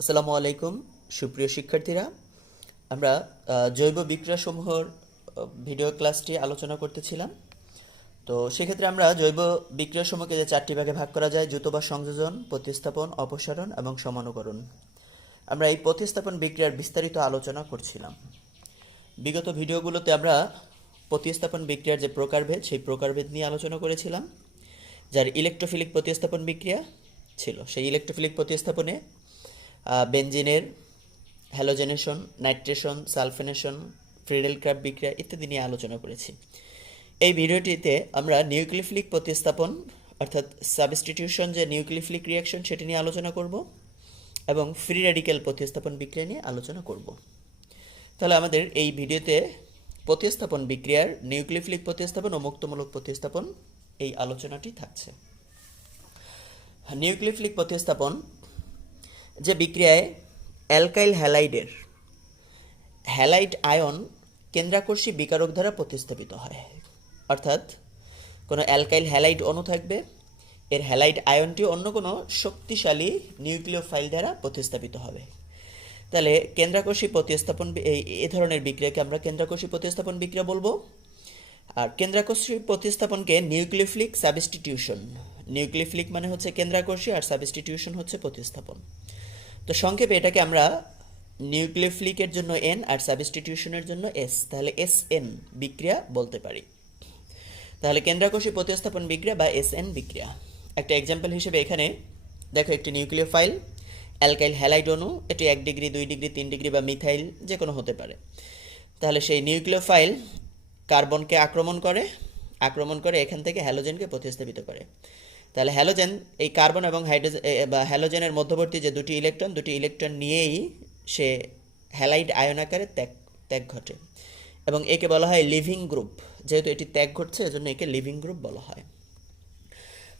আসসালামু আলাইকুম সুপ্রিয় শিক্ষার্থীরা। আমরা জৈব বিক্রিয়াসমূহের ভিডিও ক্লাসটি আলোচনা করতেছিলাম। তো সেক্ষেত্রে আমরা জৈব বিক্রিয়াসমূহকে যে চারটি ভাগে ভাগ করা যায়: দ্রুত বা সংযোজন, প্রতিস্থাপন, অপসারণ এবং সমানুকরণ। আমরা এই প্রতিস্থাপন বিক্রিয়ার বিস্তারিত আলোচনা করছিলাম। বিগত ভিডিওগুলোতে আমরা প্রতিস্থাপন বিক্রিয়ার যে প্রকারভেদ সেই প্রকারভেদ নিয়ে আলোচনা করেছিলাম, যার ইলেকট্রোফিলিক প্রতিস্থাপন বিক্রিয়া ছিল। সেই ইলেকট্রোফিলিক প্রতিস্থাপনে বেনজিনের halogenation, nitration, sulphonation, Friedel Crafts বিক্রিয়া ইত্যাদি নিয়ে আলোচনা করেছি। এই ভিডিওটিতে আমরা নিউক্লিওফিলিক প্রতিস্থাপন অর্থাৎ সাবস্টিটিউশন যে নিউক্লিওফিলিক রিয়াকশন সেটি নিয়ে আলোচনা করব এবং ফ্রি র্যাডিক্যাল প্রতিস্থাপন বিক্রিয়া নিয়ে আলোচনা করব। তাহলে আমাদের এই ভিডিওতে প্রতিস্থাপন বিক্রিয়ার নিউক্লিওফিলিক প্রতিস্থাপন ও মুক্তমূলক প্রতিস্থাপন এই আলোচনাটি থাকছে। নিউক্লিওফিলিক প্রতিস্থাপন যে বিক্রিয়ায় অ্যালকাইল হ্যালাইডের হ্যালাইড আয়ন কেন্দ্রাকর্ষী বিকারক দ্বারা প্রতিস্থাপিত হয়। অর্থাৎ কোনো অ্যালকাইল হ্যালাইড অণু থাকবে, এর হ্যালাইড আয়নটি অন্য কোনো শক্তিশালী নিউক্লিওফাইল দ্বারা প্রতিস্থাপিত হবে। তাহলে কেন্দ্রাকর্ষী প্রতিস্থাপন এই ধরনের বিক্রিয়াকে আমরা কেন্দ্রাকর্ষী প্রতিস্থাপন বিক্রিয়া বলবো। আর কেন্দ্রাকর্ষী প্রতিস্থাপনকে নিউক্লিওফিলিক সাবস্টিটিউশন, নিউক্লিওফিলিক মানে হচ্ছে কেন্দ্রাকর্ষী আর সাবস্টিটিউশন হচ্ছে প্রতিস্থাপন। তো সংক্ষেপে এটাকে আমরা নিউক্লিওফিলিকের জন্য এন আর সাবস্টিটিউশনের জন্য এস, তাহলে এস এন বিক্রিয়া বলতে পারি। তাহলে কেন্দ্রাকর্ষী প্রতিস্থাপন বিক্রিয়া বা এস এন বিক্রিয়া। একটা এক্সাম্পল হিসেবে এখানে দেখো, একটি নিউক্লিওফাইল অ্যালকাইল হ্যালাইড অণু, এটি 1 ডিগ্রি 2 ডিগ্রি 3 ডিগ্রি বা মিথাইল যে কোনো হতে পারে। তাহলে সেই নিউক্লিওফাইল কার্বনকে আক্রমণ করে এখান থেকে হ্যালোজেনকে প্রতিস্থাপিত করে। তাহলে হ্যালোজেন এই কার্বন এবং হাইড্রোজেন বা হ্যালোজেনের মধ্যবর্তী যে দুটি ইলেকট্রন নিয়েই সে হ্যালাইড আয়ন আকারে ত্যাগ ঘটে এবং একে বলা হয় লিভিং গ্রুপ। যেহেতু এটি ত্যাগ ঘটছে এজন্য একে লিভিং গ্রুপ বলা হয়।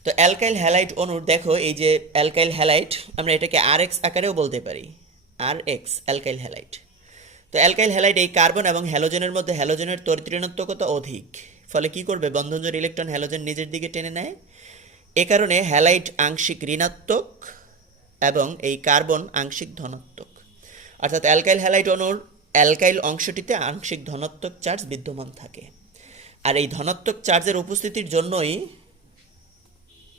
তো অ্যালকাইল হ্যালাইড অণুর দেখো, এই যে অ্যালকাইল হ্যালাইড আমরা এটাকে আর এক্স আকারেও বলতে পারি, আর এক্স অ্যালকাইল হ্যালাইড। তো অ্যালকাইল হ্যালাইড এই কার্বন এবং হ্যালোজেনের মধ্যে হ্যালোজেনের তড়িৎ-ঋণাত্মকতা অধিক, ফলে কি করবে, বন্ধনজোড় ইলেকট্রন হ্যালোজেন নিজের দিকে টেনে নেয়। এ কারণে হ্যালাইড আংশিক ঋণাত্মক এবং এই কার্বন আংশিক ধনাত্মক। অর্থাৎ অ্যালকাইল হ্যালাইড অণুর অ্যালকাইল অংশটিতে আংশিক ধনাত্মক চার্জ বিদ্যমান থাকে। আর এই ধনাত্মক চার্জের উপস্থিতির জন্যই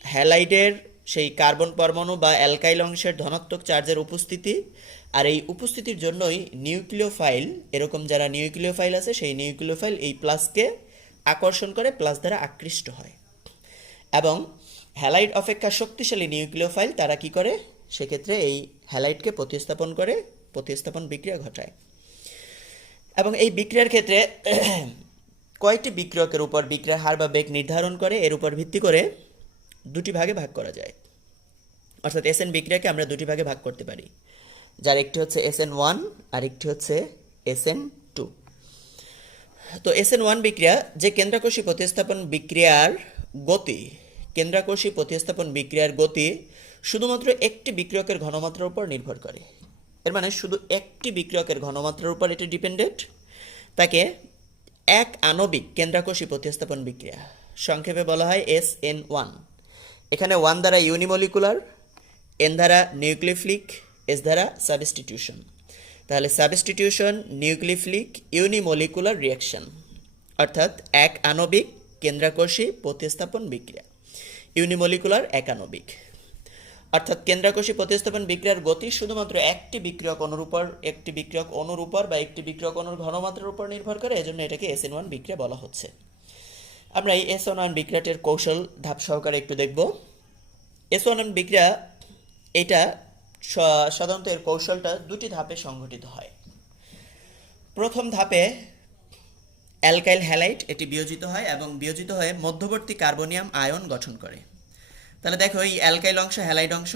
হ্যালাইডের সেই কার্বন পরমাণু বা অ্যালকাইল অংশের ধনাত্মক চার্জের উপস্থিতি, আর এই উপস্থিতির জন্যই নিউক্লিওফাইল, এরকম যারা নিউক্লিওফাইল আছে সেই নিউক্লিওফাইল এই প্লাসকে আকর্ষণ করে, প্লাস দ্বারা আকৃষ্ট হয়। এবং হ্যালাইড অপেক্ষা শক্তিশালী নিউক্লিওফাইল তারা কি করে, সেক্ষেত্রে এই হ্যালাইডকে প্রতিস্থাপন বিক্রিয়া ঘটায়। এবং এই বিক্রিয়ার ক্ষেত্রে কয়েকটি বিক্রিয়কের উপর বিক্রিয়ার হার বা বেগ নির্ধারণ করে, এর উপর ভিত্তি করে দুটি ভাগে ভাগ করা যায়। অর্থাৎ এস এন বিক্রিয়াকে আমরা দুটি ভাগে ভাগ করতে পারি, যার একটি হচ্ছে SN1 আর একটি হচ্ছে SN2। তো SN1 বিক্রিয়া যে কেন্দ্রাকর্ষী প্রতিস্থাপন বিক্রিয়ার গতি শুধুমাত্র একটি বিক্রিয়কের ঘনমাত্রার উপর নির্ভর করে। এর মানে শুধু একটি বিক্রিয়কের ঘনমাত্রার উপর এটি ডিপেন্ডেন্ট। তাকে এক আণবিক কেন্দ্রাকর্ষী প্রতিস্থাপন বিক্রিয়া, সংক্ষেপে বলা হয় SN1। এখানে 1 দ্বারা ইউনিমলিকুলার, এন দ্বারা নিউক্লিওফিলিক, এস দ্বারা সাবস্টিটিউশন। তাহলে সাবস্টিটিউশন, নিউক্লিওফিলিক, ইউনিমলিকুলার রিয়াকশন, অর্থাৎ এক আণবিক কেন্দ্রাকর্ষী প্রতিস্থাপন বিক্রিয়া, ইউনিমলিকুলার এক আণবিক। অর্থাৎ কেন্দ্রাকর্ষী প্রতিস্থাপন বিক্রিয়ার গতি শুধুমাত্র একটি বিক্রিয়ক অণুর উপর বা একটি বিক্রিয়ক অণুর ঘনমাত্রার উপর নির্ভর করে, এজন্য এটাকে SN1 বিক্রিয়া বলা হচ্ছে। আমরা এই SN1 বিক্রিয়াটির কৌশল ধাপ সহকারে একটু দেখব। SN1 বিক্রিয়া এটা সাধারণত এর কৌশলটা দুটি ধাপে সংঘটিত হয়। প্রথম ধাপে অ্যালকাইল হ্যালাইড এটি বিয়োজিত হয় এবং বিয়োজিত হয়ে মধ্যবর্তী কার্বনিয়াম আয়ন গঠন করে। তাহলে দেখো, এই অ্যালকাইল অংশ, হ্যালাইড অংশ,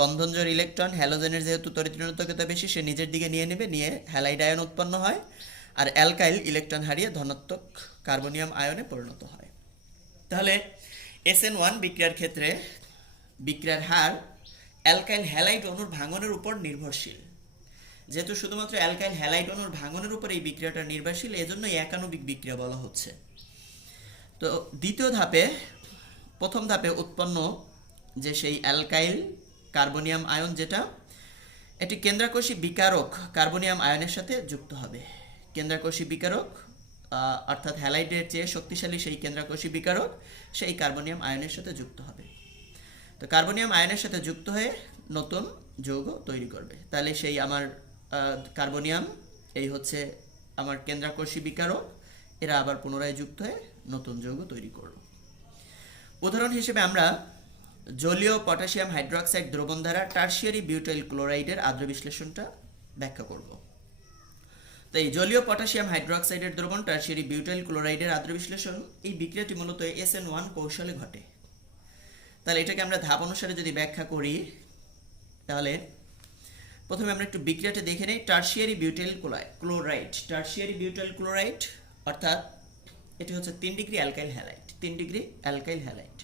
বন্ধনজোড় ইলেকট্রন হ্যালোজেনের যেহেতু তড়িৎ-ঋণাত্মকতা বেশি, সে নিজের দিকে নিয়ে হ্যালাইড আয়ন উৎপন্ন হয়, আর অ্যালকাইল ইলেকট্রন হারিয়ে ধনাত্মক কার্বনিয়াম আয়নে পরিণত হয়। তাহলে SN1 বিক্রিয়ার ক্ষেত্রে বিক্রিয়ার হার অ্যালকাইল হ্যালাইড অণুর ভাঙনের উপর নির্ভরশীল। যেহেতু শুধুমাত্র অ্যালকাইল হ্যালাইড অণুর ভাঙনের উপর এই বিক্রিয়াটা নির্ভরশীল, এজন্যই একাণবিক বিক্রিয়া বলা হচ্ছে। তো প্রথম ধাপে উৎপন্ন যে সেই অ্যালকাইল কার্বনিয়াম আয়ন, যেটা এটি কেন্দ্রাকোষী বিকারক কার্বনিয়াম আয়নের সাথে যুক্ত হবে। কেন্দ্রাকোষী বিকারক অর্থাৎ হ্যালাইডের চেয়ে শক্তিশালী সেই কেন্দ্রাকোষী বিকারক সেই কার্বনিয়াম আয়নের সাথে যুক্ত হবে। তো কার্বনিয়াম আয়নের সাথে যুক্ত হয়ে নতুন যৌগ তৈরি করবে। তাহলে সেই আমার কার্বনিয়াম, এই হচ্ছে আমার কেন্দ্রাকোষী বিকারক, এরা আবার পুনরায় যুক্ত হয়ে নতুন যৌগ তৈরি করল। উদাহরণ হিসেবে আমরা জলীয় পটাশিয়াম হাইড্রোক্সাইড দ্রবণ দ্বারা টারশিয়ারি বিউটাইল ক্লোরাইডের আদ্র বিশ্লেষণটা ব্যাখ্যা করব। তো এই জলীয় পটাশিয়াম হাইড্রোক্সাইডের দ্রবণ টারশিয়ারি বিউটাইল ক্লোরাইডের আদ্র বিশ্লেষণ, এই বিক্রিয়াটি মূলত SN1 কৌশলে ঘটে। তাহলে এটাকে আমরা ধাপ অনুসারে যদি ব্যাখ্যা করি, তাহলে প্রথমে আমরা একটু বিক্রিয়াটা দেখে নেই। Tertiary butyl chloride, tertiary butyl chloride অর্থাৎ এটি হচ্ছে 3 degree alkyl halide, 3 degree alkyl halide.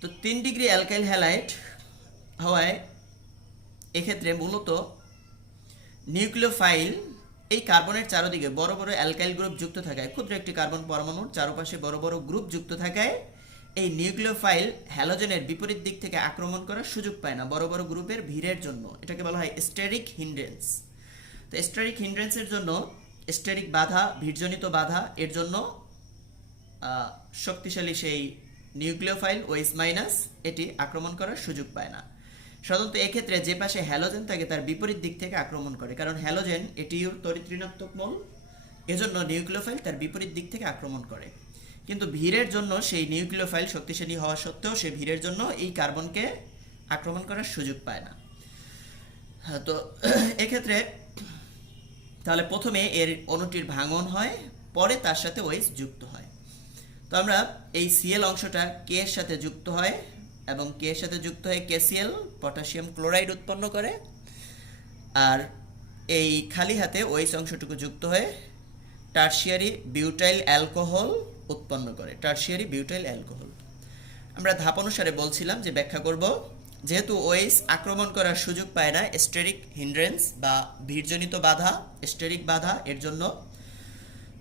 তো 3 ডিগ্রি অ্যালকাইল হ্যালাইড হওয়ায় এক্ষেত্রে মূলত নিউক্লিওফাইল, এই কার্বনের চারদিকে বড় বড় অ্যালকাইল গ্রুপ যুক্ত থাকায়, ক্ষুদ্র একটি কার্বন পরমাণুর চারপাশে বড় বড় গ্রুপ যুক্ত থাকায় এই নিউক্লিওফাইল হ্যালোজেনের বিপরীত দিক থেকে আক্রমণ করার সুযোগ পায় না বড় বড় গ্রুপের ভিড়ের জন্য। এটাকে বলা হয় স্টেরিক হিন্ড্রেন্স। তো স্টেরিক হিন্ড্রেন্সের জন্য, স্টেরিক বাধা, ভিড়জনিত বাধা, এর জন্য শক্তিশালী সেই নিউক্লিওফাইল OH মাইনাস এটি আক্রমণ করার সুযোগ পায় না। সাধারণত এক্ষেত্রে যে পাশে হ্যালোজেন থাকে তার বিপরীত দিক থেকে আক্রমণ করে, কারণ হ্যালোজেন এটিও তড়িৎ ঋণাত্মক মৌল, এজন্য নিউক্লিওফাইল তার বিপরীত দিক থেকে আক্রমণ করে। কিন্তু ভিড়ের জন্য সেই নিউক্লিওফাইল শক্তিশালী হওয়া সত্ত্বেও সে ভিড়ের জন্য এই কার্বনকে আক্রমণ করার সুযোগ পায় না। তো এক্ষেত্রে তাহলে প্রথমে এর অণুটির ভাঙন হয়, পরে তার সাথে OH যুক্ত হয়। তো আমরা এই Cl অংশটা K এর সাথে যুক্ত হয় এবং K এর সাথে যুক্ত হয়ে KCl পটাশিয়াম ক্লোরাইড উৎপন্ন করে, আর এই খালি হাতে OH অংশটুকু যুক্ত হয়ে টারশিয়ারি বিউটাইল অ্যালকোহল উৎপন্ন করে, টারশিয়ারি বিউটাইল অ্যালকোহল। আমরা ধাপ অনুসারে বলছিলাম যে ব্যাখ্যা করব, যেহেতু OH আক্রমণ করার সুযোগ পায় না, স্টেরিক হিন্ড্রেন্স বা ভিড়জনিত বাধা, স্টেরিক বাধা এর জন্য,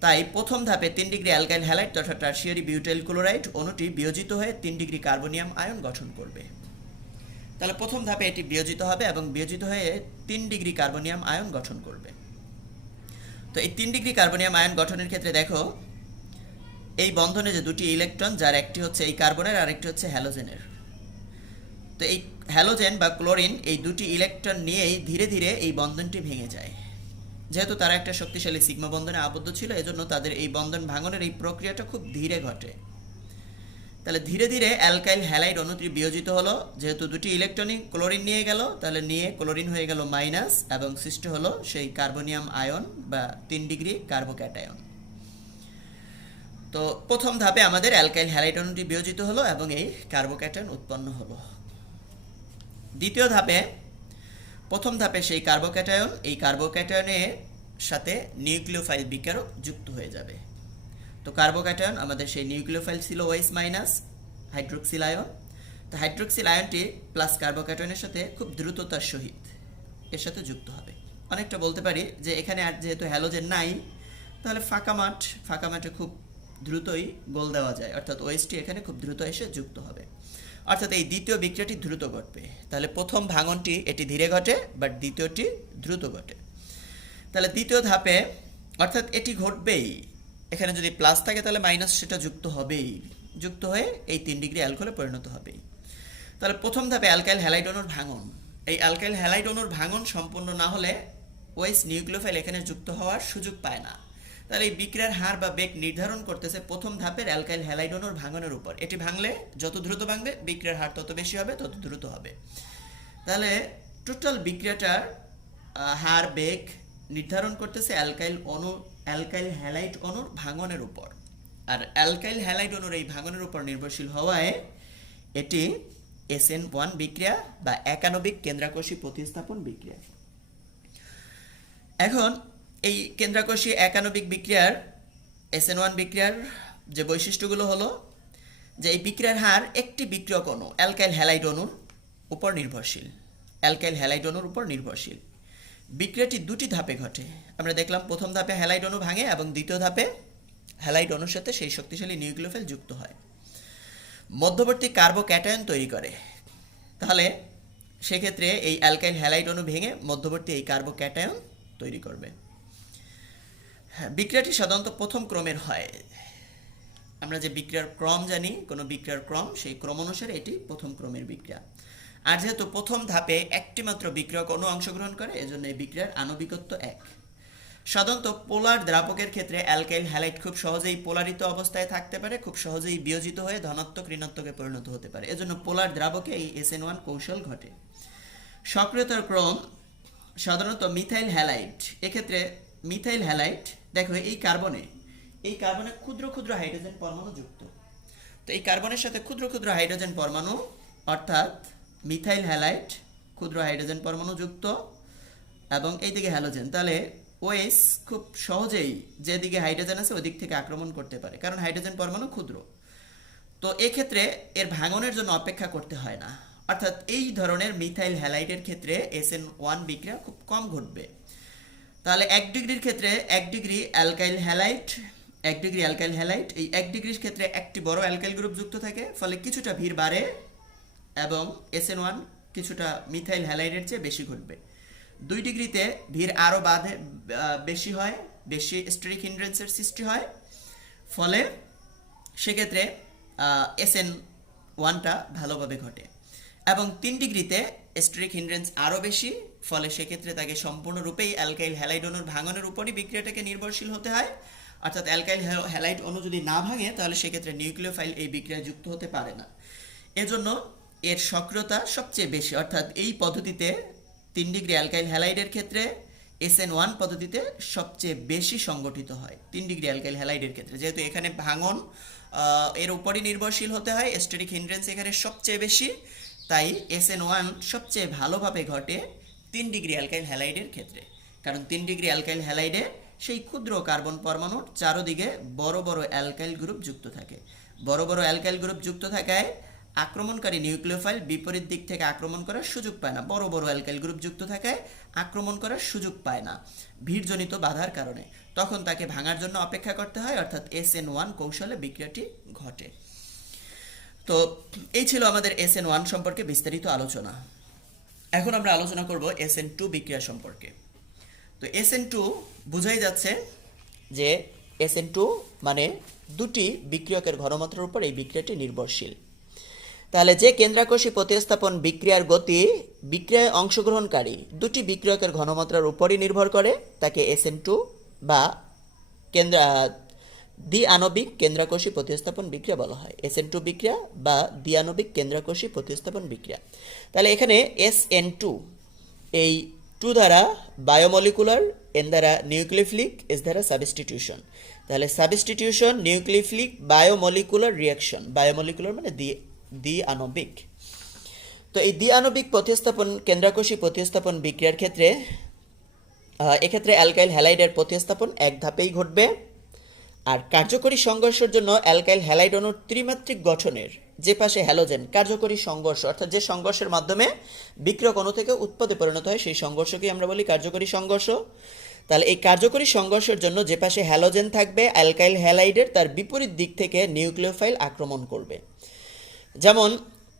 তাই প্রথম ধাপে 3 ডিগ্রি অ্যালকাইল হ্যালাইড তথা টারশিয়ারি বিউটাইল ক্লোরাইড অণুটি বিয়োজিত হয়ে 3 ডিগ্রি কার্বনিয়াম আয়ন গঠন করবে। তাহলে প্রথম ধাপে এটি বিয়োজিত হবে এবং বিয়োজিত হয়ে 3 ডিগ্রি কার্বনিয়াম আয়ন গঠন করবে। তো এই 3 ডিগ্রি কার্বনিয়াম আয়ন গঠনের ক্ষেত্রে দেখো, এই বন্ধনে যে দুটি ইলেকট্রন, যার একটি হচ্ছে এই কার্বনের আর একটি হচ্ছে হ্যালোজেনের, তো এই হ্যালোজেন বা ক্লোরিন এই দুটি ইলেকট্রন নিয়েই ধীরে ধীরে এই বন্ধনটি ভেঙে যায়। যেহেতু তারা একটা শক্তিশালী সিগমা বন্ধনে আবদ্ধ ছিল, এজন্য তাদের এই বন্ধন ভাঙনের এই প্রক্রিয়াটা খুব ধীরে ঘটে। তাহলে ধীরে ধীরে অ্যালকাইল হ্যালাইড অণুটি বিয়োজিত হলো, যেহেতু দুটি ইলেকট্রনিক ক্লোরিন নিয়ে গেল, তাহলে নিয়ে ক্লোরিন হয়ে গেল মাইনাস এবং সৃষ্টি হলো সেই কার্বনিয়াম আয়ন বা 3 ডিগ্রি কার্বোক্যাটায়ন। তো প্রথম ধাপে আমাদের অ্যালকাইল হ্যালাইড অণুটি বিয়োজিত হলো এবং এই কার্বোক্যাটায়ন উৎপন্ন হলো। দ্বিতীয় ধাপে, প্রথম ধাপে সেই কার্বোক্যাটায়ন, এই কার্বোক্যাটায়নের সাথে নিউক্লিওফাইল বিকারক যুক্ত হয়ে যাবে। তো কার্বোক্যাটায়ন আমাদের সেই নিউক্লিওফাইল ছিল OH মাইনাস হাইড্রোক্সিল আয়ন। তো হাইড্রোক্সিল আয়নটি প্লাস কার্বোক্যাটায়নের সাথে খুব দ্রুততার সহিত এর সাথে যুক্ত হবে। অনেকটা বলতে পারি যে এখানে আর যেহেতু হ্যালোজেন নাই, তাহলে ফাঁকা মাঠে খুব দ্রুতই গোল দেওয়া যায়, অর্থাৎ OHটি এখানে খুব দ্রুত এসে যুক্ত হবে। অর্থাৎ এই দ্বিতীয় বিক্রিয়াটি দ্রুত ঘটবে। তাহলে প্রথম ভাঙনটি এটি ধীরে ঘটে, বাট দ্বিতীয়টি দ্রুত ঘটে। তাহলে দ্বিতীয় ধাপে, অর্থাৎ এটি ঘটবেই, এখানে যদি প্লাস থাকে তাহলে মাইনাস সেটা যুক্ত হবেই, যুক্ত হয়ে এই 3 ডিগ্রি অ্যালকোহলে পরিণত হবেই। তাহলে প্রথম ধাপে অ্যালকাইল হ্যালাইড অণুর ভাঙন, এই অ্যালকাইল হ্যালাইড অণুর ভাঙন সম্পূর্ণ না হলে OH নিউক্লিওফাইল এখানে যুক্ত হওয়ার সুযোগ পায় না। তাহলে এই বিক্রিয়ার হার বা বেগ নির্ধারণ করতেছে প্রথম ধাপের অ্যালকাইল হ্যালাইড অণুর ভাঙনের উপর। এটি ভাঙলে যত দ্রুত ভাঙবে, বিক্রিয়ার হার তত বেশি হবে, তত দ্রুত হবে। তাহলে টোটাল বিক্রিয়াটার হার বেগ নির্ধারণ করতেছে অ্যালকাইল হ্যালাইড অণুর ভাঙনের উপর। আর অ্যালকাইল হ্যালাইড অণুর এই ভাঙনের উপর নির্ভরশীল হওয়ায় এটি SN1 বিক্রিয়া বা একানবিক কেন্দ্রাকোষী প্রতিস্থাপন বিক্রিয়া। এখন এই কেন্দ্রাকোষী একানবিক বিক্রিয়ার SN1 বিক্রিয়ার যে বৈশিষ্ট্যগুলো হলো, যে এই বিক্রিয়ার হার একটি বিক্রিয়ক অণু অ্যালকাইল হ্যালাইড অণুর উপর নির্ভরশীল, অ্যালকাইল হ্যালাইড অণুর উপর নির্ভরশীল। বিক্রিয়াটি দুটি ধাপে ঘটে। আমরা দেখলাম প্রথম ধাপে হ্যালাইড অণু ভাঙে এবং দ্বিতীয় ধাপে হ্যালাইড অণুর সাথে সেই শক্তিশালী নিউক্লিওফাইল যুক্ত হয়, মধ্যবর্তী কার্বোক্যাটায়ন তৈরি করে। তাহলে সেক্ষেত্রে এই অ্যালকাইল হ্যালাইড অণু ভেঙে মধ্যবর্তী এই কার্বোক্যাটায়ন তৈরি করবে। হ্যাঁ, বিক্রিয়াটি সাধারণত প্রথম ক্রমের হয়। আমরা যে বিক্রিয়ার ক্রম জানি, কোনো বিক্রিয়ার ক্রম, সেই ক্রম অনুসারে এটি প্রথম ক্রমের বিক্রিয়া। আর যেহেতু প্রথম ধাপে একটি মাত্র বিক্রিয়ক অণু অংশগ্রহণ করে, এজন্য এই বিক্রিয়ার আণবিকত্ব 1। সাধারণত পোলার দ্রাবকের ক্ষেত্রে অ্যালকাইল হ্যালাইড খুব সহজেই পোলারিত অবস্থায় থাকতে পারে, খুব সহজেই বিয়োজিত হয়ে ধনাত্মক ঋণাত্মকে পরিণত হতে পারে। এজন্য পোলার দ্রাবকে এই SN1 কৌশল ঘটে। সক্রিয়তার ক্রম সাধারণত মিথাইল হ্যালাইড। এক্ষেত্রে মিথাইল হ্যালাইড, দেখো এই কার্বনে ক্ষুদ্র ক্ষুদ্র হাইড্রোজেন পরমাণু যুক্ত। তো এই কার্বনের সাথে ক্ষুদ্র ক্ষুদ্র হাইড্রোজেন পরমাণু, অর্থাৎ মিথাইল হ্যালাইড ক্ষুদ্র হাইড্রোজেন পরমাণু যুক্ত, এবং এইদিকে হ্যালোজেন। তাহলে OH খুব সহজেই যেদিকে হাইড্রোজেন আছে ওদিক থেকে আক্রমণ করতে পারে, কারণ হাইড্রোজেন পরমাণু ক্ষুদ্র। তো এক্ষেত্রে এর ভাঙনের জন্য অপেক্ষা করতে হয় না, অর্থাৎ এই ধরনের মিথাইল হ্যালাইডের ক্ষেত্রে SN1 বিক্রিয়া খুব কম ঘটবে। তাহলে 1 ডিগ্রির ক্ষেত্রে 1 degree alkyl halide, 1 degree alkyl halide, এই 1 ডিগ্রির ক্ষেত্রে একটি বড় অ্যালকাইল গ্রুপ যুক্ত থাকে, ফলে কিছুটা ভিড় বাড়ে এবং SN1 কিছুটা মিথাইল হ্যালাইডের চেয়ে বেশি ঘটবে। 2 ডিগ্রিতে ভিড় আরও বেশি হয়, বেশি স্টেরিক হিন্ড্রেন্সের সৃষ্টি হয়, ফলে সেক্ষেত্রে SN1টা ভালোভাবে ঘটে। এবং 3 ডিগ্রিতে স্টেরিক হিন্ড্রেন্স আরও বেশি, ফলে সেক্ষেত্রে তাকে সম্পূর্ণরূপেই অ্যালকাইল হ্যালাইড অণুর ভাঙনের উপরই বিক্রিয়াটাকে নির্ভরশীল হতে হয়। অর্থাৎ অ্যালকাইল হ্যালাইড অণু যদি না ভাঙে, তাহলে সেক্ষেত্রে নিউক্লিওফাইল এই বিক্রিয়ায় যুক্ত হতে পারে না। এজন্য এর সক্রিয়তা সবচেয়ে বেশি, অর্থাৎ এই পদ্ধতিতে 3 ডিগ্রি অ্যালকাইল হ্যালাইডের ক্ষেত্রে SN1 পদ্ধতিতে সবচেয়ে বেশি সংগঠিত হয় 3 ডিগ্রি অ্যালকাইল হ্যালাইডের ক্ষেত্রে, যেহেতু এখানে ভাঙন এর উপরই নির্ভরশীল হতে হয়, স্টেরিক হিন্ড্রেন্স এখানে সবচেয়ে বেশি, তাই SN1 সবচেয়ে ভালোভাবে ঘটে 3 ডিগ্রি অ্যালকাইল হ্যালাইডের ক্ষেত্রে। কারণ 3 ডিগ্রি অ্যালকাইল হ্যালাইডে সেই ক্ষুদ্র কার্বন পরমাণুর চারদিকে বড় বড় অ্যালকাইল গ্রুপ যুক্ত থাকে। বড় বড় অ্যালকাইল গ্রুপ যুক্ত থাকায় আক্রমণকারী নিউক্লিওফাইল বিপরীত দিক থেকে আক্রমণ করার সুযোগ পায় না। বড় বড় অ্যালকাইল গ্রুপ যুক্ত থাকায় আক্রমণ করার সুযোগ পায় না ভিড়জনিত বাধার কারণে, তখন তাকে ভাঙার জন্য অপেক্ষা করতে হয়, অর্থাৎ SN1 কৌশলে বিক্রিয়াটি ঘটে। তো এই ছিল আমাদের SN1 সম্পর্কে বিস্তারিত আলোচনা। এখন আমরা আলোচনা করব SN2 বিক্রিয়া সম্পর্কে। তো SN2 বোঝাই যাচ্ছে যে SN2 মানে দুটি বিক্রিয়কের ঘনমাত্রার উপর এই বিক্রিয়াটি নির্ভরশীল। তাহলে যে কেন্দ্রাকর্ষী প্রতিস্থাপন বিক্রিয়ার গতি বিক্রিয়ায় অংশগ্রহণকারী দুটি বিক্রিয়কের ঘনমাত্রার উপরই নির্ভর করে, তাকে SN2 বা দ্বিআণবিক কেন্দ্রাকর্ষী প্রতিস্থাপন বিক্রিয়া বলা হয়। SN2 বিক্রিয়া বা দ্বিআণবিক কেন্দ্রাকর্ষী প্রতিস্থাপন বিক্রিয়া। তাহলে এখানে SN2, এই 2 দ্বারা বায়োমলিকুলার, N দ্বারা নিউক্লিওফিলিক, S দ্বারা সাবস্টিটিউশন। তাহলে substitution, nucleophilic, biomolecular reaction. Biomolecular মানে দ্বিআণবিক। তো এই দ্বিআণবিক প্রতিস্থাপন কেন্দ্রাকর্ষী প্রতিস্থাপন বিক্রিয়ার ক্ষেত্রে এক্ষেত্রে অ্যালকাইল হ্যালাইডের প্রতিস্থাপন এক ধাপেই ঘটবে। আর কার্যকরী সংঘর্ষের জন্য অ্যালকাইল হ্যালাইড অণুর ত্রিমাত্রিক গঠনের যে পাশে হ্যালোজেন, কার্যকরী সংঘর্ষ, অর্থাৎ যে সংঘর্ষের মাধ্যমে বিক্রিয়ক অণু থেকে উৎপাদে পরিণত হয় সেই সংঘর্ষকেই আমরা বলি কার্যকরী সংঘর্ষ। তাহলে এই কার্যকরী সংঘর্ষের জন্য যে পাশে হ্যালোজেন থাকবে অ্যালকাইল হ্যালাইডের, তার বিপরীত দিক থেকে নিউক্লিওফাইল আক্রমণ করবে। যেমন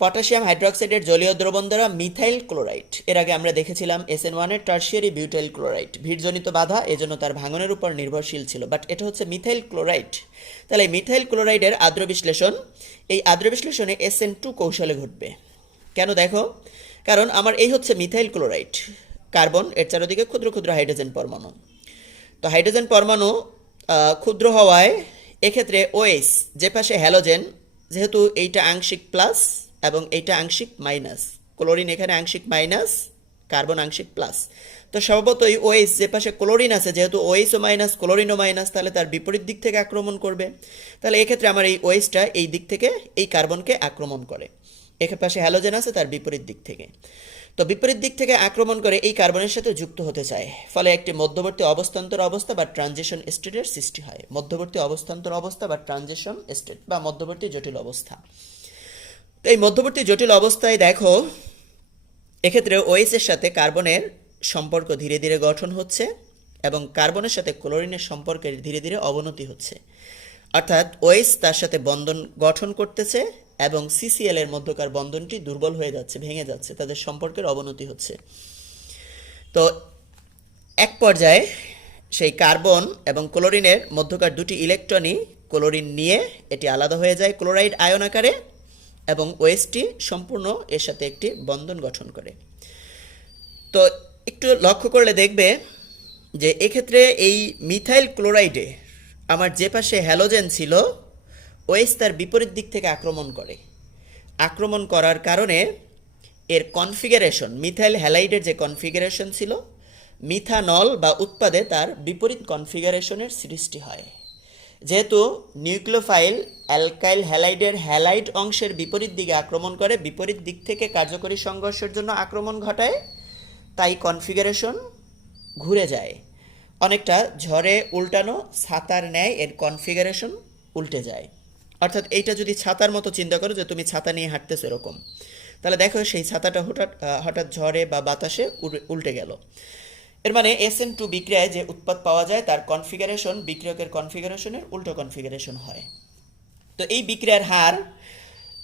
পটাশিয়াম হাইড্রোক্সাইডের জলীয় দ্রবণ দ্বারা মিথাইল ক্লোরাইড, এর আগে আমরা দেখেছিলাম SN1 এর টার্সিয়ারি বিউটাইল ক্লোরাইড, ভিড়জনিত বাধা, এজন্য তার ভাঙনের উপর নির্ভরশীল ছিল, বাট এটা হচ্ছে মিথাইল ক্লোরাইড। তাহলে এই মিথাইল ক্লোরাইডের আদ্র বিশ্লেষণ, এই আদ্র বিশ্লেষণে SN2 কৌশলে ঘটবে। কেন দেখো, কারণ আমার এই হচ্ছে মিথাইল ক্লোরাইড, কার্বন, এর চারদিকে ক্ষুদ্র ক্ষুদ্র হাইড্রোজেন পরমাণু। তো হাইড্রোজেন পরমাণু ক্ষুদ্র হওয়ায় এক্ষেত্রে OH যে পাশে হ্যালোজেন, যেহেতু এইটা আংশিক প্লাস এবং এইটা আংশিক মাইনাস, ক্লোরিন এখানে আংশিক মাইনাস, কার্বন আংশিক প্লাস, তো স্বভাবতই OH যে পাশে ক্লোরিন আছে, যেহেতু OHও মাইনাস ক্লোরিনও মাইনাস, তাহলে তার বিপরীত দিক থেকে আক্রমণ করবে। তাহলে এক্ষেত্রে আমার এই OHটা এই দিক থেকে এই কার্বনকে আক্রমণ করে, এখানে পাশে হ্যালোজেন আছে তার বিপরীত দিক থেকে। তো বিপরীত দিক থেকে আক্রমণ করে এই কার্বনের সাথে যুক্ত হতে চায়, ফলে একটি মধ্যবর্তী অবস্থান্তর অবস্থা বা ট্রানজিশন স্টেটের সৃষ্টি হয়। মধ্যবর্তী অবস্থান্তর অবস্থা বা ট্রানজিশন স্টেট বা মধ্যবর্তী জটিল অবস্থা। তো এই মধ্যবর্তী জটিল অবস্থায় দেখো এক্ষেত্রে OH এর সাথে কার্বনের সম্পর্ক ধীরে ধীরে গঠন হচ্ছে এবং কার্বনের সাথে ক্লোরিনের সম্পর্কের ধীরে ধীরে অবনতি হচ্ছে, অর্থাৎ OH তার সাথে বন্ধন গঠন করতেছে এবং সিসিএল এর মধ্যকার বন্ধনটি দুর্বল হয়ে যাচ্ছে, ভেঙে যাচ্ছে, তাদের সম্পর্কের অবনতি হচ্ছে। তো এক পর্যায়ে সেই কার্বন এবং ক্লোরিনের মধ্যকার দুটি ইলেকট্রনই ক্লোরিন নিয়ে এটি আলাদা হয়ে যায় ক্লোরাইড আয়ন আকারে, এবং ওএসটি সম্পূর্ণ এর সাথে একটি বন্ধন গঠন করে। তো একটু লক্ষ্য করলে দেখবে যে এক্ষেত্রে এই মিথাইল ক্লোরাইডে আমার যে পাশে হ্যালোজেন ছিল, ওএস তার বিপরীত দিক থেকে আক্রমণ করে। আক্রমণ করার কারণে এর কনফিগারেশন, মিথাইল হ্যালাইডের যে কনফিগারেশন ছিল, মিথানল বা উৎপাদে তার বিপরীত কনফিগারেশনের সৃষ্টি হয়। যেহেতু নিউক্লিওফাইল অ্যালকাইল হ্যালাইডের হ্যালাইড অংশের বিপরীত দিকে আক্রমণ করে, বিপরীত দিক থেকে কার্যকরী সংঘর্ষের জন্য আক্রমণ ঘটায়, তাই কনফিগারেশন ঘুরে যায়। অনেকটা ঝড়ে উল্টানো ছাতার ন্যায় এর কনফিগারেশন উল্টে যায়। অর্থাৎ এইটা যদি ছাতার মতো চিন্তা করো যে তুমি ছাতা নিয়ে হাঁটতেছো এরকম, তাহলে দেখো সেই ছাতাটা হঠাৎ ঝড়ে বা বাতাসে উল্টে গেল। এর মানে SN2 বিক্রিয়ায় যে উৎপাদ পাওয়া যায় তার কনফিগারেশন বিক্রিয়কের কনফিগারেশনের উল্টো কনফিগারেশন হয়। তো এই বিক্রিয়ার হার,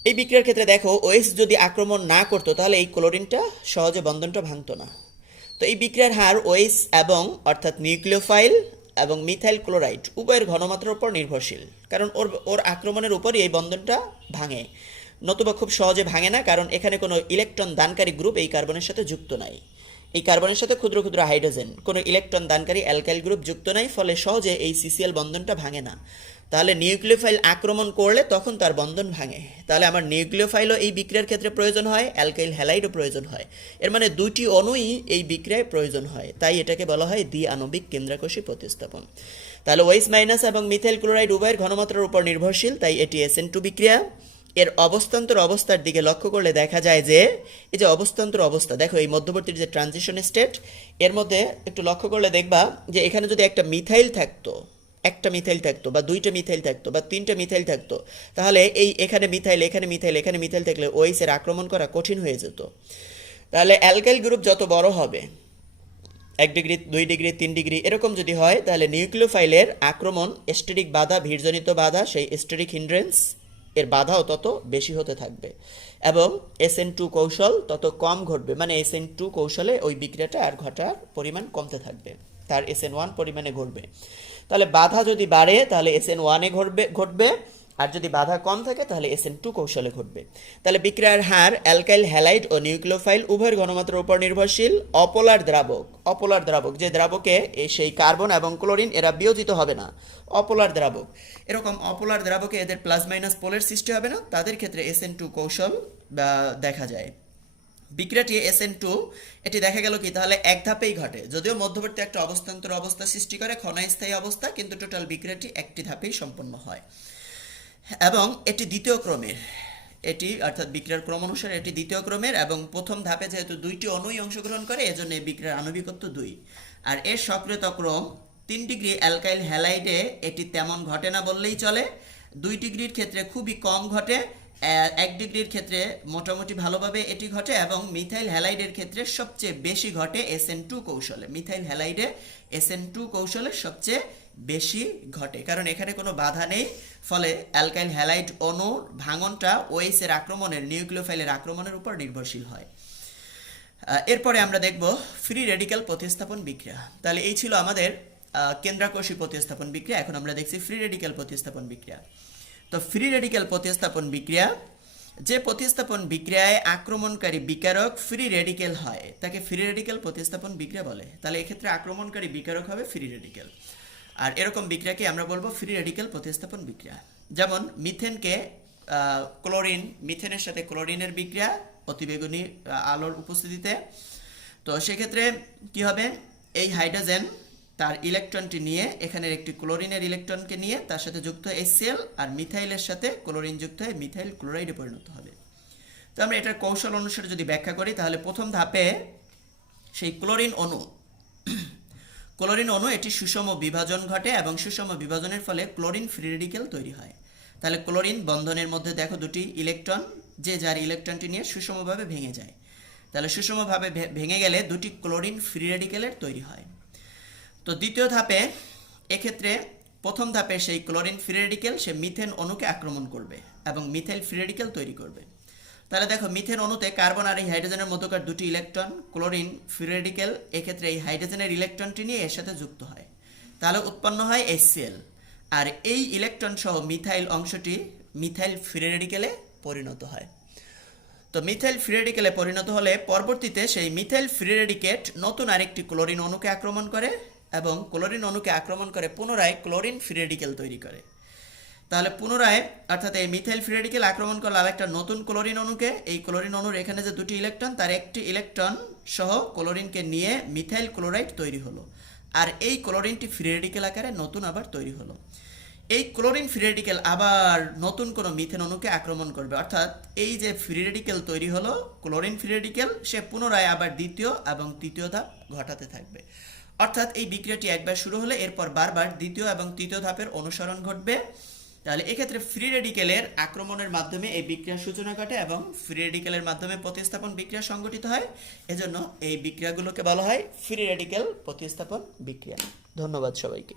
এই বিক্রিয়ার ক্ষেত্রে দেখো ওএস যদি আক্রমণ না করতো তাহলে এই ক্লোরিনটা সহজে বন্ধনটা ভাঙতো না। তো এই বিক্রিয়ার হার ওএস এবং অর্থাৎ নিউক্লিওফাইল এবং মিথাইল ক্লোরাইড উভয়ের ঘনমাত্রার উপর নির্ভরশীল, কারণ ওর আক্রমণের উপরই এই বন্ধনটা ভাঙে, নতুবা খুব সহজে ভাঙে না, কারণ এখানে কোনো ইলেকট্রন দানকারী গ্রুপ এই কার্বনের সাথে যুক্ত নাই। এই কার্বনের সাথে ক্ষুদ্র ক্ষুদ্র হাইড্রোজেন, কোনো ইলেকট্রন দানকারী অ্যালকাইল গ্রুপ যুক্ত নাই, ফলে সহজে এই সিসিএল বন্ধনটা ভাঙে না। তাহলে নিউক্লিওফাইল আক্রমণ করলে তখন তার বন্ধন ভাঙে। তাহলে আমার নিউক্লিওফাইলও এই বিক্রিয়ার ক্ষেত্রে প্রয়োজন হয়, অ্যালকাইল হ্যালাইডও প্রয়োজন হয়। এর মানে দুইটি অণুই এই বিক্রিয়ায় প্রয়োজন হয়, তাই এটাকে বলা হয় দ্বি আণবিক কেন্দ্রাকর্ষী প্রতিস্থাপন। তাহলে ওএইচ মাইনাস এবং মিথাইল ক্লোরাইড উভয়ের ঘনমাত্রার উপর নির্ভরশীল, তাই এটি SN2 বিক্রিয়া। এর অবস্থান্তর অবস্থার দিকে লক্ষ্য করলে দেখা যায় যে এই যে অবস্থান্তর অবস্থা, দেখো এই মধ্যবর্তী যে ট্রানজিশন স্টেট, এর মধ্যে একটু লক্ষ্য করলে দেখবা যে এখানে যদি একটা মিথাইল থাকতো, একটা মিথাইল থাকতো বা দুইটা মিথাইল থাকতো বা তিনটা মিথাইল থাকতো, তাহলে এই এখানে মিথাইল, এখানে মিথাইল, এখানে মিথাইল থাকলে ওএইচ এর আক্রমণ করা কঠিন হয়ে যেত। তাহলে অ্যালকাইল গ্রুপ যত বড় হবে, 1 ডিগ্রি 2 ডিগ্রি 3 ডিগ্রি এরকম যদি হয়, তাহলে নিউক্লিওফাইলের আক্রমণ, স্টেরিক বাধা, ভিড়জনিত বাধা, সেই স্টেরিক হিন্ড্রেন্স এর বাধাও তত বেশি হতে থাকবে এবং SN2 কৌশল তত কম ঘটবে। মানে SN2 কৌশলে ওই বিক্রিয়াটা আর ঘটার পরিমাণ কমতে থাকবে, তার SN1 পরিমাণে ঘটবে। তাহলে বাধা যদি বাড়ে তাহলে SN1 এ ঘটবে, আর যদি বাধা কম থাকে তাহলে SN2 কৌশলে ঘটবে। তাহলে বিক্রিয়ার হার অ্যালকাইল হ্যালাইড ও নিউক্লিওফাইল উভয়ের ঘনমাত্রার উপর নির্ভরশীল। অপোলার দ্রাবক যে দ্রাবকে সেই কার্বন এবং ক্লোরিন এরা বিয়োজিত হবে না, অপোলার দ্রাবক, এরকম অপোলার দ্রাবকে এদের প্লাস মাইনাস পোলের সৃষ্টি হবে না, তাদের ক্ষেত্রে SN2 কৌশল দেখা যায়। বিক্রিয়াটি SN2 এটি দেখা গেল কি, তাহলে এক ধাপেই ঘটে, যদিও মধ্যবর্তী একটা অবস্থান্তর অবস্থা সৃষ্টি করে ক্ষণস্থায়ী অবস্থা, কিন্তু টোটাল বিক্রিয়াটি একটি ধাপেই সম্পন্ন হয় এবং এটি দ্বিতীয় ক্রমের, এটি অর্থাৎ বিক্রিয়ার ক্রম অনুসারে এটি দ্বিতীয় ক্রমের এবং প্রথম ধাপে যেহেতু দুইটি অণুই অংশগ্রহণ করে এজন্য এই বিক্রিয়ার আণবিকত্ব 2, আর এর সক্রিয়তা ক্রম 3 ডিগ্রি অ্যালকাইল হ্যালাইডে এটি তেমন ঘটে না বললেই চলে, 2 ডিগ্রির ক্ষেত্রে খুবই কম ঘটে, 1 ডিগ্রির ক্ষেত্রে মোটামুটি ভালোভাবে এটি ঘটে এবং মিথাইল হ্যালাইডের ক্ষেত্রে সবচেয়ে বেশি ঘটে SN2 কৌশলে। মিথাইল হ্যালাইডে SN2 কৌশলে সবচেয়ে বেশি ঘটে, কারণ এখানে কোনো বাধা নেই, ফলে অ্যালকাইল হ্যালাইড অণুর ভাঙনটা ওএইচ এর আক্রমণের, নিউক্লিওফাইলের আক্রমণের উপর নির্ভরশীল হয়। এরপরে আমরা দেখব ফ্রি রেডিক্যাল প্রতিস্থাপন বিক্রিয়া। তাহলে এই ছিল আমাদের কেন্দ্রাকর্ষী প্রতিস্থাপন বিক্রিয়া। এখন আমরা দেখছি ফ্রি রেডিক্যাল প্রতিস্থাপন বিক্রিয়া। তো ফ্রি রেডিক্যাল প্রতিস্থাপন বিক্রিয়া, যে প্রতিস্থাপন বিক্রিয়ায় আক্রমণকারী বিকারক ফ্রি রেডিক্যাল হয় তাকে ফ্রি রেডিক্যাল প্রতিস্থাপন বিক্রিয়া বলে। তাহলে এক্ষেত্রে আক্রমণকারী বিকারক হবে ফ্রি রেডিক্যাল, আর এরকম বিক্রিয়াকে আমরা বলবো ফ্রি রেডিক্যাল প্রতিস্থাপন বিক্রিয়া। যেমন মিথেনকে ক্লোরিন, মিথেনের সাথে ক্লোরিনের বিক্রিয়া অতিবেগুনি আলোর উপস্থিতিতে, তো সেক্ষেত্রে কি হবে, এই হাইড্রোজেন তার ইলেকট্রনটি নিয়ে এখানের একটি ক্লোরিনের ইলেকট্রনকে নিয়ে তার সাথে যুক্ত হয় HCl, আর মিথাইলের সাথে ক্লোরিন যুক্ত হয়ে মিথাইল ক্লোরাইডে পরিণত হবে। তো আমরা এটার কৌশল অনুসারে যদি ব্যাখ্যা করি, তাহলে প্রথম ধাপে সেই ক্লোরিন অণু এটি সুষম বিভাজন ঘটে এবং সুষম বিভাজনের ফলে ক্লোরিন ফ্রি রেডিক্যাল তৈরি হয়। তাহলে ক্লোরিন বন্ধনের মধ্যে দেখো দুটি ইলেকট্রন, যে যার ইলেকট্রনটি নিয়ে সুষমভাবে ভেঙে যায়। তাহলে সুষমভাবে ভেঙে গেলে দুটি ক্লোরিন ফ্রি রেডিক্যালের তৈরি হয়। তো দ্বিতীয় ধাপে এক্ষেত্রে প্রথম ধাপে সেই ক্লোরিন ফ্রি রেডিকেল সে মিথেন অণুকে আক্রমণ করবে এবং মিথাইল ফ্রি রেডিকেল তৈরি করবে। তাহলে দেখো মিথেন অণুতে কার্বন আর এই হাইড্রোজেনের মধ্যকার দুটি ইলেকট্রন ক্লোরিন ফ্রি রেডিকেল এক্ষেত্রে এই হাইড্রোজেনের ইলেকট্রনটি নিয়ে এর সাথে যুক্ত হয়, তাহলে উৎপন্ন হয় HCl, আর এই ইলেকট্রন সহ মিথাইল অংশটি মিথাইল ফ্রি রেডিকেলে পরিণত হয়। তো মিথাইল ফ্রি রেডিকেলে পরিণত হলে পরবর্তীতে সেই মিথাইল ফ্রি রেডিকেট নতুন আরেকটি ক্লোরিন অণুকে আক্রমণ করে এবং ক্লোরিন অণুকে আক্রমণ করে পুনরায় ক্লোরিন ফ্রি রেডিকেল তৈরি করে। তাহলে পুনরায় অর্থাৎ এই মিথাইল ফ্রি রেডিকেল আক্রমণ করলে আরেকটা নতুন ক্লোরিন অণুকে, এই ক্লোরিন অণুর এখানে যে দুটি ইলেকট্রন তার একটি ইলেকট্রন সহ ক্লোরিনকে নিয়ে মিথাইল ক্লোরাইড তৈরি হলো, আর এই ক্লোরিনটি ফ্রি রেডিকেল আকারে নতুন আবার তৈরি হলো। এই ক্লোরিন ফ্রি রেডিকেল আবার নতুন কোনো মিথেন অণুকে আক্রমণ করবে, অর্থাৎ এই যে ফ্রি রেডিকেল তৈরি হলো ক্লোরিন ফ্রি রেডিকেল সে পুনরায় আবার দ্বিতীয় এবং তৃতীয় ধাপ ঘটাতে থাকবে। অর্থাৎ এই বিক্রিয়াটি একবার শুরু হলে এরপর বারবার দ্বিতীয় এবং তৃতীয় ধাপের অনুসরণ ঘটবে। তাহলে এক্ষেত্রে ফ্রি রেডিকেলের আক্রমণের মাধ্যমে এই বিক্রিয়ার সূচনা ঘটে এবং ফ্রি রেডিকেলের মাধ্যমে প্রতিস্থাপন বিক্রিয়া সংঘটিত হয়। এজন্য এই বিক্রিয়াগুলোকে বলা হয় ফ্রি রেডিকেল প্রতিস্থাপন বিক্রিয়া। ধন্যবাদ সবাইকে।